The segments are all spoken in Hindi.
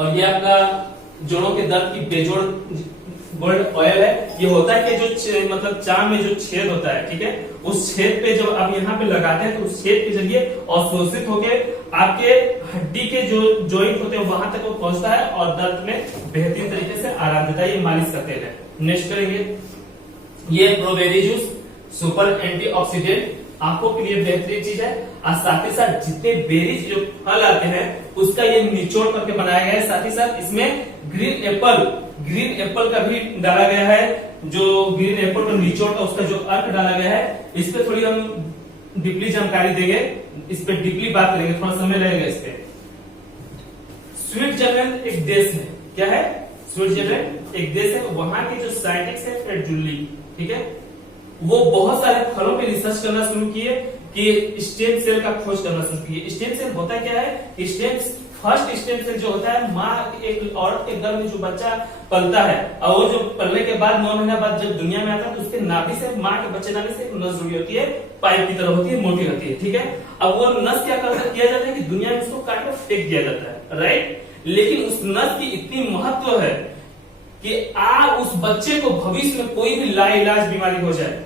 और ये आपका जोड़ों के दर्द की बेजोड़ गोल्ड ऑयल है। ये होता है कि जो मतलब चाम में जो छेद होता है, ठीक है, उस छेद पे जब आप यहाँ पे लगाते हैं तो उस छेद के जरिए अवशोषित होके आपके हड्डी के जो जॉइंट होते हैं वहां तक वो पहुंचता है और दर्द में बेहतरीन तरीके से आराम देता है। ये मालिश का तेल है। नेक्स्ट करेंगे, ये प्रोबेरी जूस सुपर एंटीऑक्सीडेंट आंखों के लिए बेहतरीन चीज है। और साथ ही साथ जितने बेरीज जो फल आते हैं उसका ये निचोड़ करके बनाया गया है। साथ ही साथ इसमें ग्रीन एप्पल का भी डाला गया है। जो ग्रीन एप्पल का निचोड़ का उसका जो अर्क डाला गया है, इस पे थोड़ी हम डीपली जानकारी देंगे, इस पे डीपली बात करेंगे, थोड़ा समय लगेगा इस पे। स्विट्जरलैंड एक देश है। क्या है? स्विट्जरलैंड एक देश है। वहां के जो साइंटिस्ट है फ्रेड जुल्ली, ठीक है, वो बहुत सारे फलों पे रिसर्च करना शुरू किए कि स्टेम सेल का खोज करना शुरू किए। स्टेम सेल होता क्या है कि फर्स्ट स्टेम सेल जो होता है, माँ एक औरत के गर्भ में जो बच्चा पलता है और वो जो पलने के बाद 9 महीना बाद जब दुनिया में आता है तो उसके नाभि से, माँ के बच्चे नाभि से एक नस जुड़ी होती है, पाइप की तरह होती है, मोटी होती है, ठीक है। अब वो नस क्या किया जाता है कि दुनिया में उसको काट कर फेंक दिया जाता है, राइट। लेकिन उस नस की इतनी महत्व है कि उस बच्चे को भविष्य में कोई भी लाइलाज बीमारी हो जाए,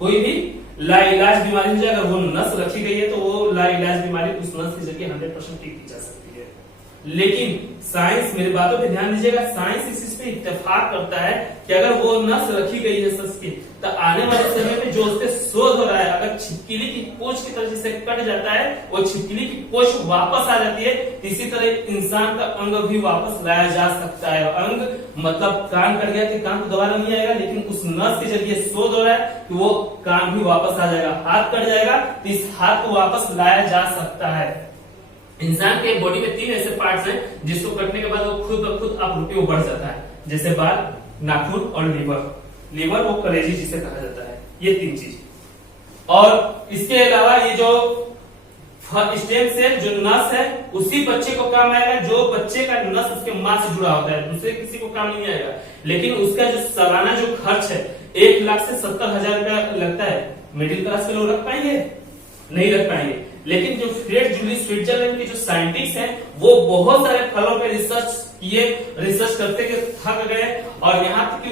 कोई भी लाइलाज बीमारी हो जाए, अगर वो नस रखी गई है तो वो लाइलाज बीमारी उस नस की जगह 100% ठीक की जा सकती है। लेकिन साइंस, मेरी बातों पे ध्यान दीजिएगा, साइंस इस चीज पे इत्तेफाक करता है कि अगर वो नस रखी गई है सस की, तो आने वाले समय में जो उससे शोध हो रहा है, अगर छिपकली की पोच की तरह से कट जाता है, वो छिपकली की पोच वापस आ जाती है, इसी तरह इंसान का अंग भी वापस लाया जा सकता है। अंग मतलब कान कट गया कि कान तो दोबारा नहीं आएगा, लेकिन उस नस के जरिए शोध हो रहा है कि वो कान भी वापस आ जाएगा। हाथ कट जाएगा तो इस हाथ को वापस लाया जा सकता है। इंसान के बॉडी में 3 ऐसे पार्ट्स हैं जिसको कटने के बाद वो खुद ब खुद अपरूपी बढ़ जाता है, जैसे बाल, नाखून और लीवर वो कलेजी जिसे कहा जाता है, ये 3 चीज। और इसके अलावा ये जो स्टेम सेल जो नस है उसी बच्चे को काम आएगा जो बच्चे का नस उसके मां से जुड़ा होता है, दूसरे किसी को काम नहीं आएगा। लेकिन उसका जो सालाना जो खर्च है 1 लाख से 70,000 रुपया लगता है। मिडिल क्लास के लोग रख पाएंगे? नहीं रख पाएंगे। लेकिन जो फ्रेड जुली स्विट्जरलैंड के जो साइंटिस्ट हैं वो बहुत सारे फलों पे रिसर्च करते थक गए और यहाँ तक कि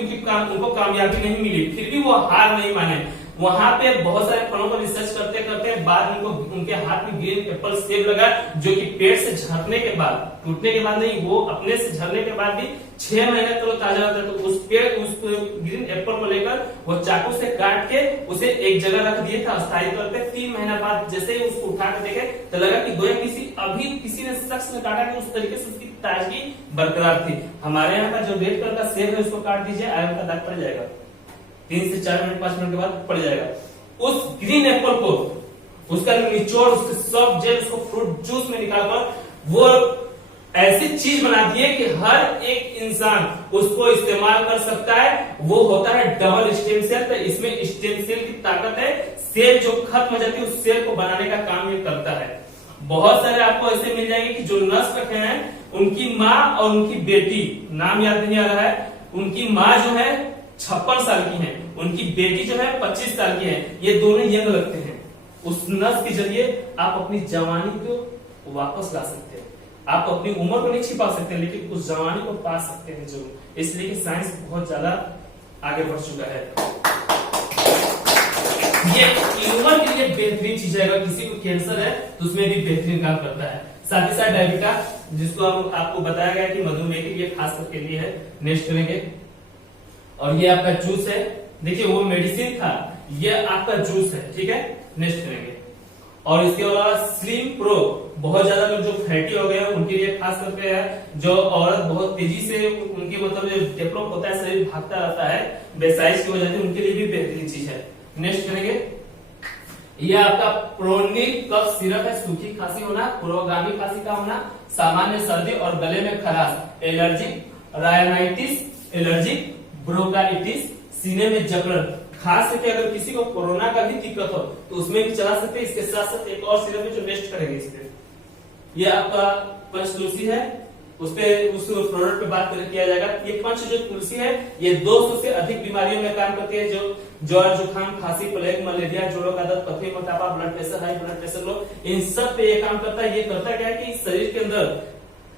उनको कामयाबी नहीं मिली, फिर भी वो हार नहीं माने। वहां पे बहुत सारे फलों पर रिसर्च करते करते बाद उनको उनके हाथ में ग्रीन एप्पल सेब लगा, जो कि पेड़ से झरने के बाद, टूटने के बाद नहीं, वो अपने से झरने के बाद भी 6 महीने तक ताजा रहता है। तो उस ग्रीन एप्पल को लेकर वो चाकू से काट के उसे एक जगह रख दिए था स्थायी तौर पे। 3 महीना बाद जैसे ही उसको उठा कर देखे तो लगा कि गोया किसी ने शख्स ने काटा, उस तरीके से उसकी ताजगी बरकरार थी। हमारे यहाँ का जो रेड कलर का सेब है उसको काट दीजिए, आयरन का दाग पड़ जाएगा, 3 से 4 मिनट 5 मिनट के बाद पड़ जाएगा। उस ग्रीन एप्पल को, उसका निचोड़, उसके सॉफ्ट जेल, उसको फ्रूट जूस में निकालकर वो ऐसी चीज बना दी है कि हर एक इंसान उसको इस्तेमाल कर सकता है। वो होता है डबल स्टेम सेल। तो इसमें स्टेम सेल की ताकत है, सेल जो खत्म हो जाती है उस सेल को बनाने का काम ये करता है। बहुत सारे आपको ऐसे मिल जाएंगे कि जो नस रखे हैं उनकी माँ और उनकी बेटी, नाम याद नहीं आ रहा है, उनकी माँ जो है 56 साल की है, उनकी बेटी जो है 25 साल की है, ये दोनों यंग लगते हैं। उस नस के जरिए आप अपनी जवानी को वापस ला सकते हैं। आप अपनी उम्र को नहीं छिपा सकते लेकिन उस जवानी को पा सकते हैं जरूर, इसलिए कि साइंस बहुत ज्यादा आगे बढ़ चुका है। ये उम्र के लिए बेहतरीन चीज है। अगर किसी को कैंसर है तो उसमें भी बेहतरीन काम करता है। साथ ही साथ डायबिटा, जिसको आपको बताया गया कि मधुमेह के लिए खास करके लिए है। नेक्स्ट करेंगे, और ये आपका जूस है, देखिए वो मेडिसिन था, ये आपका जूस है, ठीक है। नेक्स्ट करेंगे, और इसके अलावा स्लिम प्रो, बहुत ज्यादा लोग जो फैटी हो गए हैं उनके लिए खास करके है। जो औरत बहुत तेजी से उनकी मतलब जो डेवलप होता है, शरीर भागता रहता है बेसाइज की वजह से, उनके लिए भी बेहतरीन चीज है। नेक्स्ट करेंगे, ये आपका प्रोनिक कफ सिरप है। सूखी खांसी होना, पुरोगामी खांसी का होना, सामान्य सर्दी और गले में खराश, एलर्जिक रायनाइटिस, एलर्जिक ब्रोंकाइटिस, सीने में जकड़न, खास करके अगर किसी को कोरोना का भी दिक्कत हो तो उसमें भी चला सकते हैं। इसके साथ साथ एक और सिरप है जो नेक्स्ट करेंगे इस पे। ये आपका पंच तुलसी है, उस प्रोडक्ट पे बात किया जाएगा। ये पंच जो तुलसी है ये 200 से अधिक बीमारियों में काम करती है, जो ज्वर, जुकाम, खांसी, प्लेग, मलेरिया, जोड़ों का दर्द, पथरी, मोटापा, blood pressure, high blood pressure low, इन सब पे ये काम करता है। ये करता क्या है कि शरीर के अंदर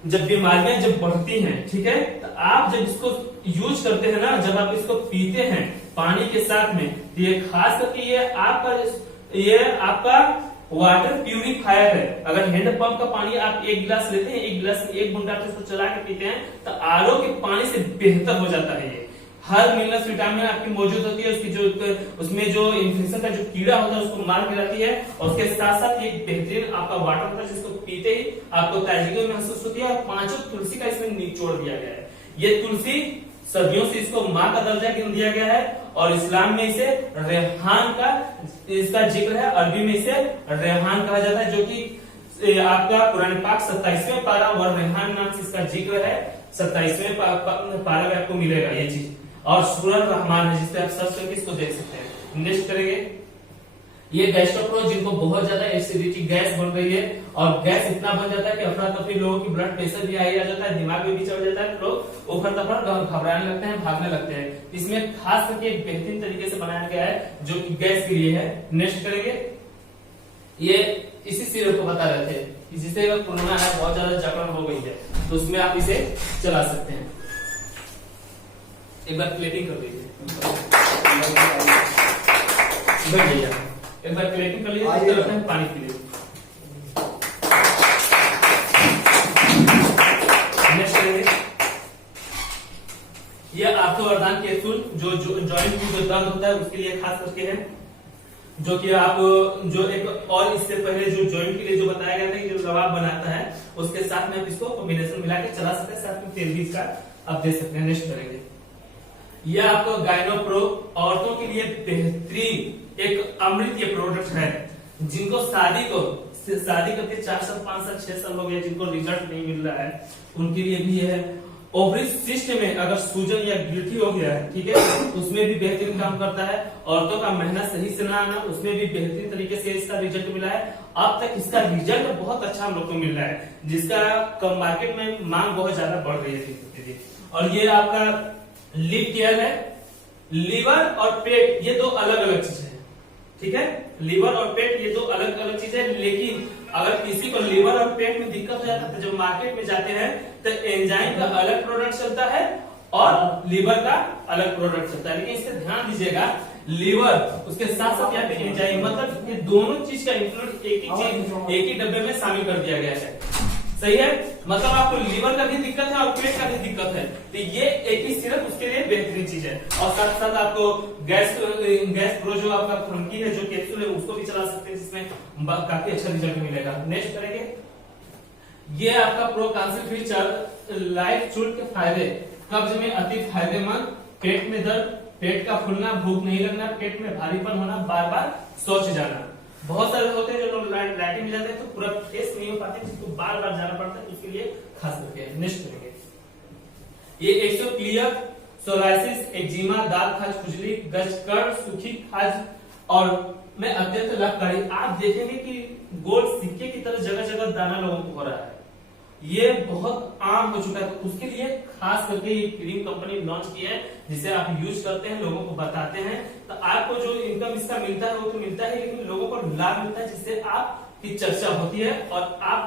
जब बीमारियां जब बढ़ती हैं, ठीक है, तो आप जब इसको यूज करते हैं ना, जब आप इसको पीते हैं पानी के साथ में, तो ये खास करके ये आपका वाटर प्यूरिफायर है। अगर हैंडपंप का पानी आप एक गिलास लेते हैं, एक गिलास में 1 बूंद उसको चला के पीते हैं, तो आरओ के पानी से बेहतर हो जाता है। ये हर मिनरल्स विटामिन आपकी मौजूद होती है, उसकी जो उसमें जो इन्फेक्शन का जो कीड़ा होता है उसको मार के रहती है, और उसके साथ साथ ये बेहतरीन आपका वाटर होता है जिसको पीते ही आपको ताजगी महसूस होती है। और 5 तुलसी का इसमें निचोड़ दिया गया है। ये तुलसी सदियों से इसको माँ का दर्जा दिया गया है, और इस्लाम में इसे रेहान का इसका जिक्र है। अरबी में इसे रेहान कहा जाता है, जो कि आपका कुरान पाक 27वें पारा व रेहान नाम से इसका जिक्र है। 27वें पारा में आपको मिलेगा ये चीज, और सूरह रहमान है जिसपे आप सर्च करके इसको देख सकते हैं। नेक्स्ट करेंगे, ये गैस्ट्रोप्रो जिनको बहुत ज्यादा एसिडिटी गैस बन रही है, और गैस इतना बन जाता है कि अफरा तफरी लोगों की ब्लड प्रेशर भी हाई आ जाता है, दिमाग में भी चढ़ जाता है, लोग उफर तफर घबराने लगते हैं, भागने लगते हैं। इसमें खास करके एक बेहतरीन तरीके से बनाया गया है जो कि गैस के लिए है। नेक्स्ट करेंगे, ये इसी सिरप को बता रहे थे, जिससे कोरोना है बहुत ज्यादा जकड़न हो गई है, तो उसमें आप इसे चला सकते हैं। एक बार प्लेटिंग कर लीजिए, एक बार प्लेटिंग कर लीजिए, पानी पी लीजिए। नेक्स्ट करेंगे, ये आर्थोवर्धान कैप्सूल जो जॉइंट में जो दर्द होता है उसके लिए खास करके है, जो कि आप जो एक और इससे पहले जो जॉइंट के लिए जो बताया गया था कि जो रवा बनाता है उसके साथ में आप इसको कॉम्बिनेशन मिला के चला सकते हैं, साथ में तेल भी इसका आप दे सकते हैं। नेक्स्ट करेंगे, यह आपको गायनोप्रो औरतों के लिए बेहतरीन एक अमृत ये प्रोडक्ट है, जिनको शादी करके 4 साल 5 साल 6 साल हो गया, जिनको रिजल्ट नहीं मिल रहा है, उनके लिए भी यह है। ओवरी सिस्ट में अगर सूजन या गिल्टी हो गया है, ठीक है, उसमें भी बेहतरीन काम करता है। औरतों का महीना सही से ना आना, उसमें भी बेहतरीन तरीके से इसका रिजल्ट मिला है। अब तक इसका रिजल्ट बहुत अच्छा हम लोग को मिल रहा है, जिसका मार्केट में मांग बहुत ज्यादा बढ़ रही है। और ये आपका लिव केयर है। लीवर और पेट ये 2 अलग अलग चीज है, ठीक है, लीवर और पेट ये 2 अलग अलग चीज है। लेकिन अगर किसी को लीवर और पेट में दिक्कत हो जाता है तो जब मार्केट में जाते हैं तो एंजाइम का अलग प्रोडक्ट चलता है और लीवर का अलग प्रोडक्ट चलता है। लेकिन इससे ध्यान दीजिएगा, लीवर उसके साथ साथ यहाँ पे एंजाइम, मतलब ये दोनों चीज का इंक्लूड एक ही डब्बे में शामिल कर दिया गया है। सही है, मतलब आपको लीवर का भी दिक्कत है और पेट का भी दिक्कत है, तो ये एक ही सिरप उसके लिए बेहतरीन चीज है। और साथ साथ आपको गैस प्रो जो आपका फंकी है जो कैप्सूल है उसको भी चला सकते हैं, जिसमें काफी अच्छा रिजल्ट मिलेगा। नेक्स्ट करेंगे, ये आपका प्रो कैंसर फ्री लाइफ चूल्ट के फायदे, कब्ज में अति फायदेमंद, पेट में दर्द, पेट का फूलना, भूख नहीं लगना, पेट में भारीपन होना, बार बार शौच जाना। बहुत सारे होते हैं जो लोग लैट्रिन में जाते हैं तो पूरा फेस नहीं हो पाते, जिसको बार बार जाना पड़ता है, उसके लिए खास करके। नेक्स्ट करेंगे, ये एक्सोप्लिया, सोराइसिस, एक्जिमा, दांत खाज, खुजली, गजकड़, सूखी खाज और में अत्यंत लाभकारी। आप देखेंगे कि गोल सिक्के की तरह जगह जगह दाना लोगों को हो रहा है, ये बहुत आम हो चुका है। तो उसके लिए खास करके ये क्रीम कंपनी लॉन्च की है, जिसे आप यूज करते हैं, लोगों को बताते हैं, तो आपको जो इनकम इसका मिलता है वो तो मिलता है, लेकिन लोगों को लाभ मिलता है, जिससे आपकी चर्चा होती है और आप